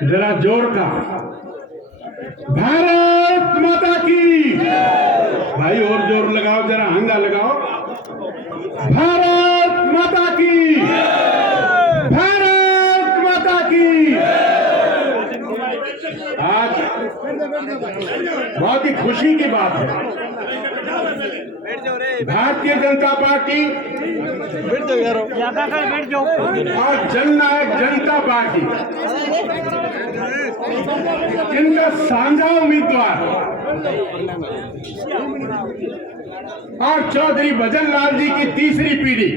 जरा जोर का भारत माता की भाई, और जोर लगाओ, जरा हंगा लगाओ। भारत माता की, भारत माता की। आज बहुत ही खुशी की बात है, भारतीय जनता पार्टी और जननायक जनता पार्टी इनका साझा उम्मीदवार और चौधरी भजन लाल जी की तीसरी पीढ़ी,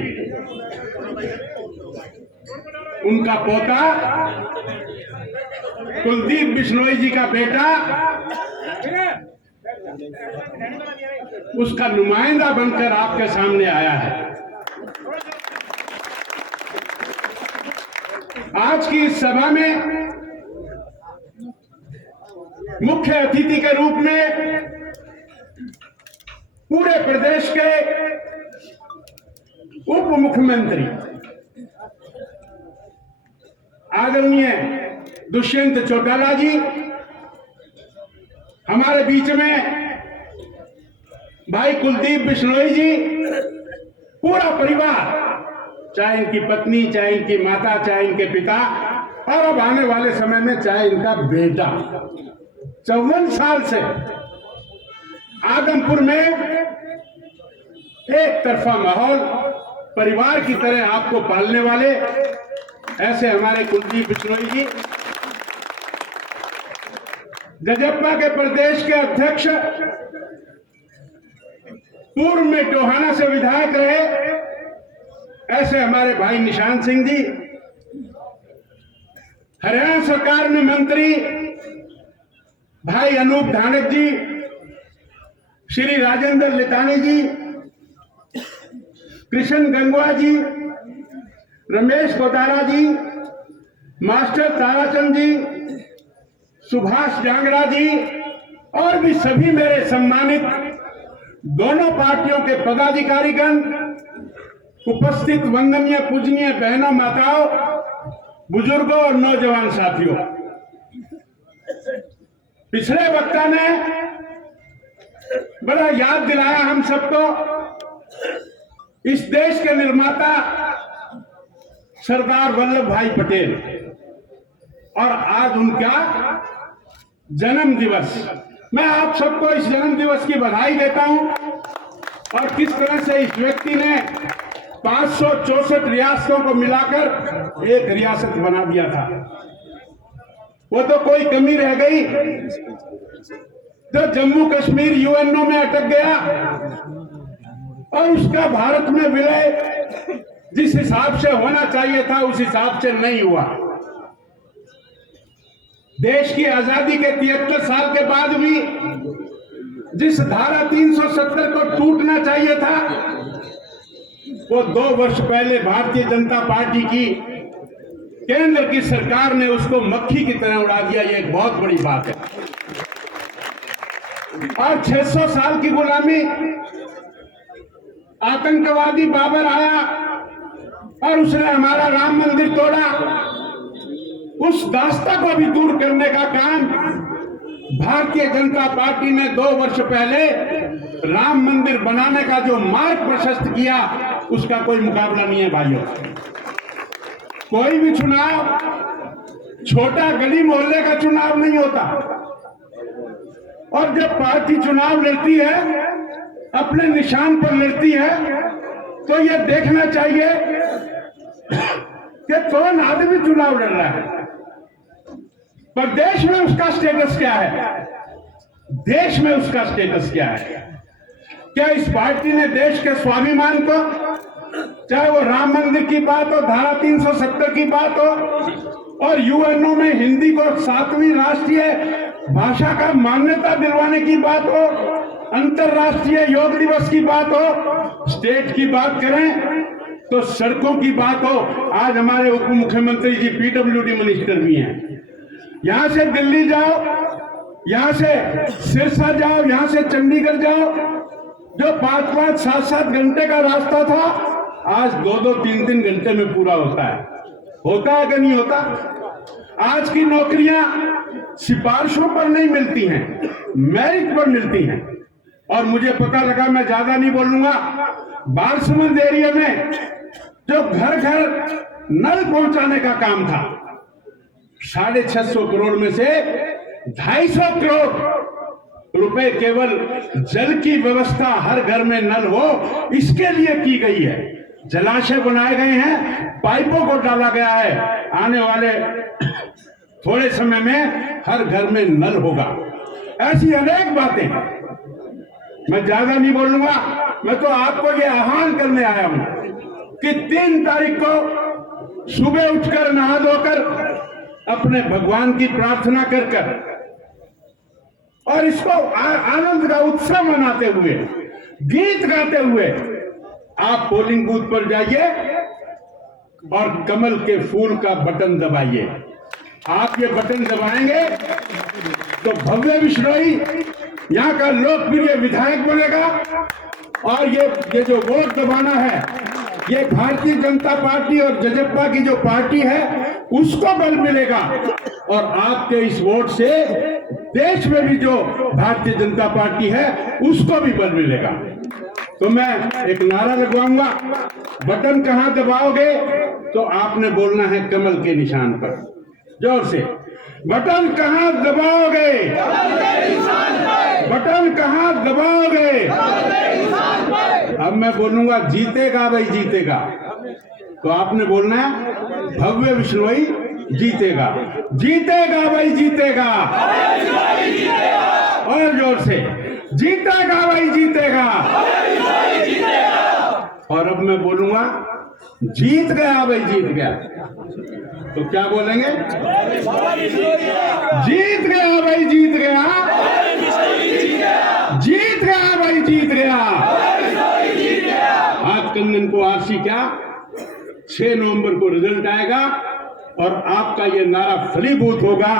उनका पोता कुलदीप बिश्नोई जी का बेटा, उसका नुमाइंदा बनकर आपके सामने आया है। आज की इस सभा में मुख्य अतिथि के रूप में पूरे प्रदेश के उप मुख्यमंत्री आदरणीय दुष्यंत चौटाला जी, हमारे बीच में भाई कुलदीप बिश्नोई जी, पूरा परिवार, चाहे इनकी पत्नी, चाहे इनकी माता, चाहे इनके पिता, और अब आने वाले समय में चाहे इनका बेटा। 54 साल से आदमपुर में एक तरफा माहौल, परिवार की तरह आपको पालने वाले ऐसे हमारे कुलदीप बिश्नोई जी, गजप्पा के प्रदेश के अध्यक्ष, पूर्व में टोहाना से विधायक रहे ऐसे हमारे भाई निशान सिंह जी, हरियाणा सरकार में मंत्री भाई अनूप धानक जी, श्री राजेंद्र लितानी जी, कृष्ण गंगवा जी, रमेश गोदारा जी, मास्टर ताराचंद जी, सुभाष जांगड़ा जी, और भी सभी मेरे सम्मानित दोनों पार्टियों के पदाधिकारीगण, उपस्थित वंदनीय पूजनीय बहनों, माताओं, बुजुर्गों और नौजवान साथियों। पिछले वक्ता ने बड़ा याद दिलाया हम सबको इस देश के निर्माता सरदार वल्लभ भाई पटेल, और आज उनका जन्म दिवस। मैं आप सबको इस जन्म दिवस की बधाई देता हूं, और किस तरह से इस व्यक्ति ने 564 रियासतों को मिलाकर एक रियासत बना दिया था। वो तो कोई कमी रह गई जो जम्मू कश्मीर यूएनओ में अटक गया, और उसका भारत में विलय जिस हिसाब से होना चाहिए था उस हिसाब से नहीं हुआ। देश की आजादी के 73 साल के बाद भी जिस धारा 370 को टूटना चाहिए था, वो 2 वर्ष पहले भारतीय जनता पार्टी की केंद्र की सरकार ने उसको मक्खी की तरह उड़ा दिया। ये एक बहुत बड़ी बात है। और 600 साल की गुलामी, आतंकवादी बाबर आया और उसने हमारा राम मंदिर तोड़ा। उस दास्ता को भी दूर करने का काम भारतीय जनता पार्टी ने 2 वर्ष पहले राम मंदिर बनाने का जो मार्ग प्रशस्त किया, उसका कोई मुकाबला नहीं है भाइयों। कोई भी चुनाव छोटा गली मोहल्ले का चुनाव नहीं होता, और जब पार्टी चुनाव लड़ती है, अपने निशान पर लड़ती है, तो यह देखना चाहिए कि कौन आदमी चुनाव लड़ रहा है, पर देश में उसका स्टेटस क्या है, देश में उसका स्टेटस क्या है। क्या इस पार्टी ने देश के स्वाभिमान को, चाहे वो राम मंदिर की बात हो, धारा 370 की बात हो, और यूएनओ में हिंदी को 7वीं राष्ट्रीय भाषा का मान्यता दिलवाने की बात हो, अंतरराष्ट्रीय योग दिवस की बात हो, स्टेट की बात करें तो सड़कों की बात हो। आज हमारे उप मुख्यमंत्री जी पीडब्ल्यूडी मिनिस्टर भी हैं। यहां से दिल्ली जाओ, यहां से सिरसा जाओ, यहां से चंडीगढ़ जाओ, जो 5-5, 7-7 घंटे का रास्ता था, आज 2-2, 3-3 घंटे में पूरा होता है। होता है कि नहीं होता? आज की नौकरियां सिफारिशों पर नहीं मिलती हैं, मेरिट पर मिलती हैं। और मुझे पता लगा, मैं ज्यादा नहीं बोलूंगा, बालसमंद एरिया में जो घर घर नल पहुंचाने का काम था, 650 करोड़ में से 250 करोड़ रुपए केवल जल की व्यवस्था, हर घर में नल हो, इसके लिए की गई है। जलाशय बनाए गए हैं, पाइपों को डाला गया है, आने वाले थोड़े समय में हर घर में नल होगा। ऐसी अनेक बातें, मैं ज्यादा नहीं बोलूंगा। मैं तो आपको ये आह्वान करने आया हूं कि 3 तारीख को सुबह उठकर नहा धोकर अपने भगवान की प्रार्थना कर कर और इसको आनंद का उत्सव मनाते हुए, गीत गाते हुए आप पोलिंग बूथ पर जाइए और कमल के फूल का बटन दबाइए। आप ये बटन दबाएंगे तो भव्य बिश्नोई यहाँ का लोकप्रिय विधायक बनेगा। और ये जो वोट दबाना है, ये भारतीय जनता पार्टी और जजप्पा की जो पार्टी है उसको बल मिलेगा। और आपके इस वोट से देश में भी जो भारतीय जनता पार्टी है उसको भी बल मिलेगा। तो मैं एक नारा लगवाऊंगा, बटन कहां दबाओगे? तो आपने बोलना है कमल के निशान पर, जोर से। बटन कहां दबाओगे? बटन कहां दबाओगे? अब मैं बोलूंगा जीतेगा भाई जीतेगा, तो आपने बोलना है भव्य बिश्नोई जीतेगा, जीतेगा भाई जीतेगा, और जोर से जीतेगा भाई जीतेगा। और अब मैं बोलूंगा जीत गया भाई जीत गया, तो क्या बोलेंगे? जीत गया भाई जीत गया, जीत गया भाई जीत गया। आज कंगन को आरसी क्या, 6 नवंबर को रिजल्ट आएगा और आपका ये नारा फलीभूत होगा।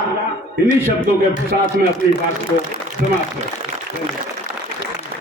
इन्हीं शब्दों के साथ में अपनी बात को समाप्त करूं।